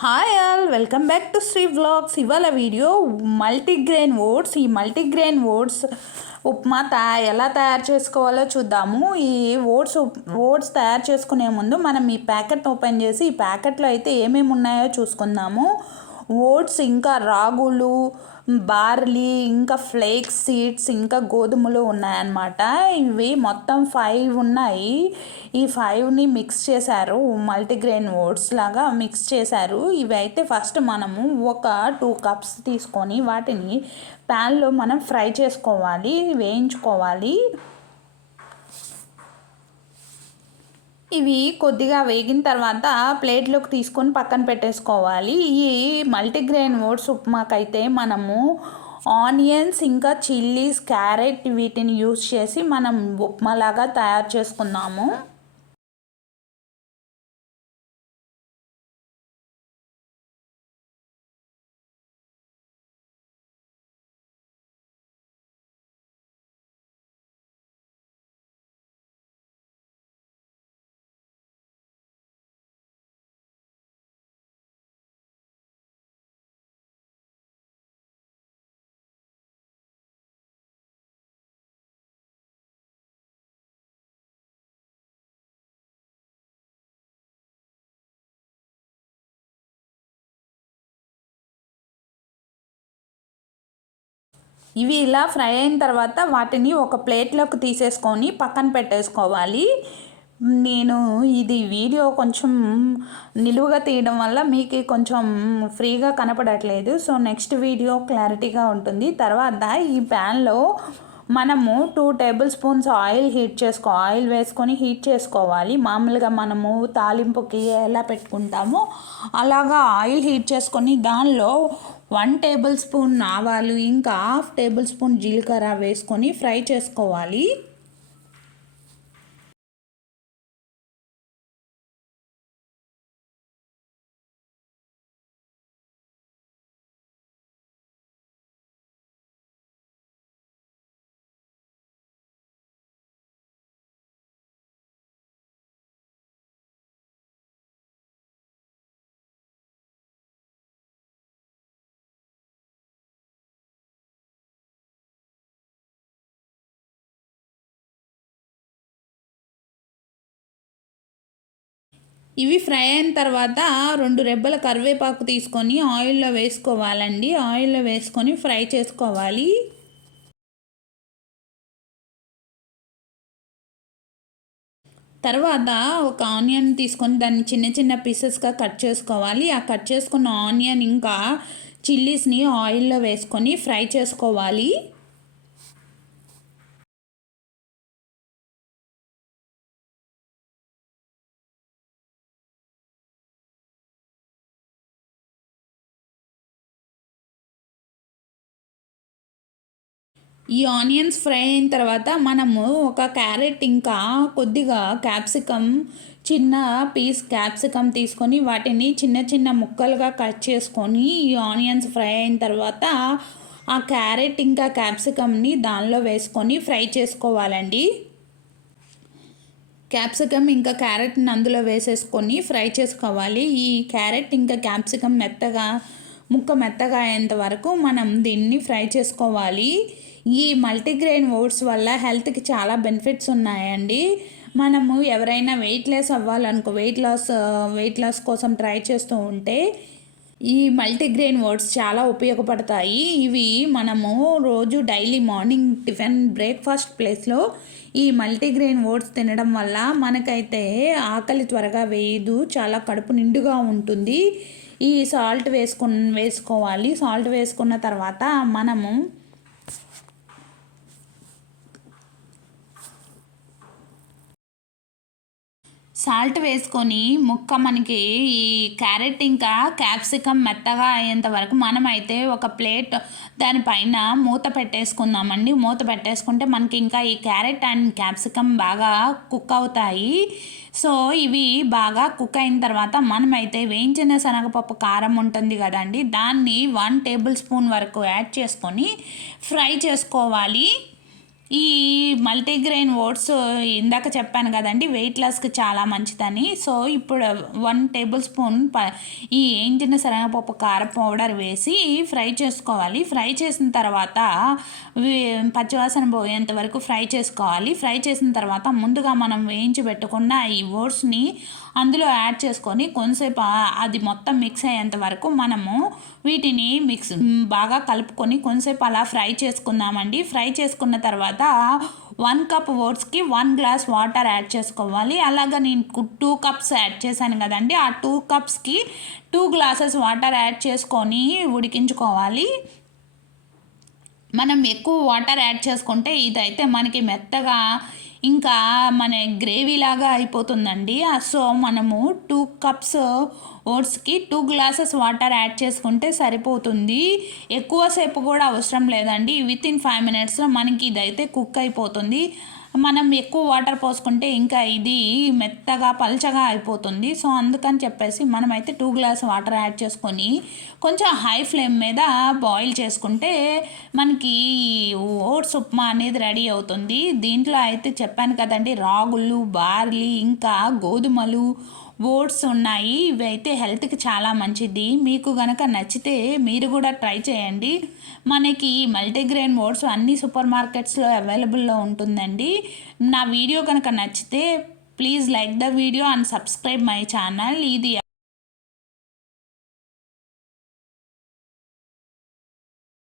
Hi all welcome back to Sri vlogs ఇవాళ video multigrain oats ఈ multigrain oats upma తయా ఎలా తయారు చేసుకోవాలో చూద్దాము. ఈ ఓట్స్ ఓట్స్ తయారు చేసుకునే ముందు మనం ఈ ప్యాకెట్ ఓపెన్ చేసి ఈ ప్యాకెట్లో అయితే ఏమేమి ఉన్నాయో చూసుకుందాము. ఓట్స్ ఇంకా రాగులు బార్లీ ఇంకా ఫ్లేక్స్ సీడ్స్ ఇంకా గోధుమలు ఉన్నాయన్నమాట. ఇవి మొత్తం ఫైవ్ ఉన్నాయి. ఈ ఫైవ్ని మిక్స్ చేశారు. మల్టీగ్రెయిన్ ఓట్స్ లాగా మిక్స్ చేశారు. ఇవి అయితే ఫస్ట్ మనము ఒక టూ కప్స్ తీసుకొని వాటిని ప్యాన్లో మనం ఫ్రై చేసుకోవాలి వేయించుకోవాలి. ఇవి కొద్దిగా వేగిన తర్వాత ప్లేట్లోకి తీసుకొని పక్కన పెట్టేసుకోవాలి. ఈ మల్టీగ్రెయిన్ ఓట్స్ ఉప్మాకైతే మనము ఆనియన్స్ ఇంకా చిల్లీస్ క్యారెట్ వీటిని యూస్ చేసి మనం ఉప్మాలాగా తయారు చేసుకుందాము. ఇవి ఇలా ఫ్రై అయిన తర్వాత వాటిని ఒక ప్లేట్లోకి తీసేసుకొని పక్కన పెట్టేసుకోవాలి. నేను ఇది వీడియో కొంచెం నిలువుగా తీయడం వల్ల మీకు కొంచెం ఫ్రీగా కనపడట్లేదు. సో నెక్స్ట్ వీడియో క్లారిటీగా ఉంటుంది. తర్వాత ఈ ప్యాన్లో మనము two tablespoons oil heat చేసుకో ఆయిల్ వేసుకొని హీట్ చేసుకోవాలి. మామూలుగా మనము తాలింపుకి ఎలా పెట్టుకుంటామో అలాగా ఆయిల్ హీట్ చేసుకొని దానిలో వన్ టేబుల్ స్పూన్ ఆవాలు ఇంకా హాఫ్ టేబుల్ స్పూన్ జీలకర్ర వేసుకొని ఫ్రై చేసుకోవాలి. ఇవి ఫ్రై అయిన తర్వాత రెండు రెబ్బల కరివేపాకు తీసుకొని ఆయిల్లో వేసుకోవాలండి. ఆయిల్లో వేసుకొని ఫ్రై చేసుకోవాలి. తర్వాత ఒక ఆనియన్ తీసుకొని దాన్ని చిన్న చిన్న పీసెస్గా కట్ చేసుకోవాలి. ఆ కట్ చేసుకున్న ఆనియన్ ఇంకా చిల్లీస్ని ఆయిల్లో వేసుకొని ఫ్రై చేసుకోవాలి. ఈ ఆనియన్స్ ఫ్రై అయిన తర్వాత మనము ఒక క్యారెట్ ఇంకా కొద్దిగా క్యాప్సికమ్ చిన్న పీస్ క్యాప్సికమ్ తీసుకొని వాటిని చిన్న చిన్న ముక్కలుగా కట్ చేసుకొని ఈ ఆనియన్స్ ఫ్రై అయిన తర్వాత ఆ క్యారెట్ ఇంకా క్యాప్సికమ్ని దానిలో వేసుకొని ఫ్రై చేసుకోవాలండి. క్యాప్సికమ్ ఇంకా క్యారెట్ని అందులో వేసేసుకొని ఫ్రై చేసుకోవాలి. ఈ క్యారెట్ ఇంకా క్యాప్సికమ్ మెత్తగా ముక్క మెత్తగా అయ్యేంత వరకు మనం దీన్ని ఫ్రై చేసుకోవాలి. ఈ మల్టీగ్రెయిన్ ఓట్స్ వల్ల హెల్త్కి చాలా బెనిఫిట్స్ ఉన్నాయండి. మనము ఎవరైనా వెయిట్ లెస్ అవ్వాలనుకో వెయిట్ లాస్ వెయిట్ లాస్ కోసం ట్రై చేస్తూ ఉంటే ఈ మల్టీగ్రెయిన్ ఓట్స్ చాలా ఉపయోగపడతాయి. ఇవి మనము రోజు డైలీ మార్నింగ్ టిఫిన్ బ్రేక్ఫాస్ట్ ప్లేస్లో ఈ మల్టీగ్రెయిన్ ఓట్స్ తినడం వల్ల మనకైతే ఆకలి త్వరగా వేయదు చాలా కడుపు నిండుగా ఉంటుంది. ఈ సాల్ట్ వేసుకు వేసుకోవాలి. సాల్ట్ వేసుకున్న తర్వాత మనము సాల్ట్ వేసుకొని ముక్క మనకి ఈ క్యారెట్ ఇంకా క్యాప్సికమ్ మెత్తగా అయ్యేంత వరకు మనమైతే ఒక ప్లేట్ దానిపైన మూత పెట్టేసుకుందామండి. మూత పెట్టేసుకుంటే మనకి ఇంకా ఈ క్యారెట్ అండ్ క్యాప్సికమ్ బాగా కుక్ అవుతాయి. సో ఇవి బాగా కుక్ అయిన తర్వాత మనమైతే వేయించిన శనగపప్పు కారం ఉంటుంది కదండి దాన్ని వన్ టేబుల్ స్పూన్ వరకు యాడ్ చేసుకొని ఫ్రై చేసుకోవాలి. ఈ మల్టీగ్రెయిన్ ఓట్స్ ఇందాక చెప్పాను కదండి వెయిట్ లాస్కి చాలా మంచిదని. సో ఇప్పుడు వన్ టేబుల్ స్పూన్ ప ఈ ఏంచిన శనగపప్పు కార పౌడర్ వేసి ఫ్రై చేసుకోవాలి. ఫ్రై చేసిన తర్వాత పచ్చివాసన పోయేంత వరకు ఫ్రై చేసుకోవాలి. ఫ్రై చేసిన తర్వాత ముందుగా మనం వేయించి పెట్టుకున్న ఈ ఓట్స్ని అందులో యాడ్ చేసుకొని కొంతసేపు అది మొత్తం మిక్స్ అయ్యేంత వరకు మనము వీటిని మిక్స్ బాగా కలుపుకొని కొంతసేపు అలా ఫ్రై చేసుకుందామండి. ఫ్రై చేసుకున్న తర్వాత తర్వాత వన్ కప్ ఓట్స్కి వన్ గ్లాస్ వాటర్ యాడ్ చేసుకోవాలి. అలాగా నేను టూ కప్స్ యాడ్ చేశాను కదండి. ఆ టూ కప్స్కి టూ గ్లాసెస్ వాటర్ యాడ్ చేసుకొని ఉడికించుకోవాలి. మనం ఎక్కువ వాటర్ యాడ్ చేసుకుంటే ఇదైతే మనకి మెత్తగా ఇంకా మన గ్రేవీ లాగా అయిపోతుందండి. సో మనము టూ కప్స్ ఓట్స్కి టూ గ్లాసెస్ వాటర్ యాడ్ చేసుకుంటే సరిపోతుంది. ఎక్కువసేపు కూడా అవసరం లేదండి. విత్ ఇన్ ఫైవ్ మినిట్స్లో మనకి ఇదైతే కుక్ అయిపోతుంది. మనం ఎక్కువ వాటర్ పోసుకుంటే ఇంకా ఇది మెత్తగా పల్చగా అయిపోతుంది. సో అందుకని చెప్పేసి మనమైతే టూ గ్లాస్ వాటర్ యాడ్ చేసుకొని కొంచెం హై ఫ్లేమ్ మీద బాయిల్ చేసుకుంటే మనకి ఓట్స్ ఉప్మా అనేది రెడీ అవుతుంది. దీంట్లో అయితే చెప్పాను కదండి రాగులు బార్లీ ఇంకా గోధుమలు ఓట్స్ ఉన్నాయి. ఇవి అయితే హెల్త్కి చాలా మంచిది. మీకు గనక నచ్చితే మీరు కూడా ట్రై చేయండి. మనకి మల్టీగ్రెయిన్ ఓట్స్ అన్ని సూపర్ మార్కెట్స్లో అవైలబుల్లో ఉంటుందండి. నా వీడియో కనుక నచ్చితే please like the video and subscribe my channel. ఇది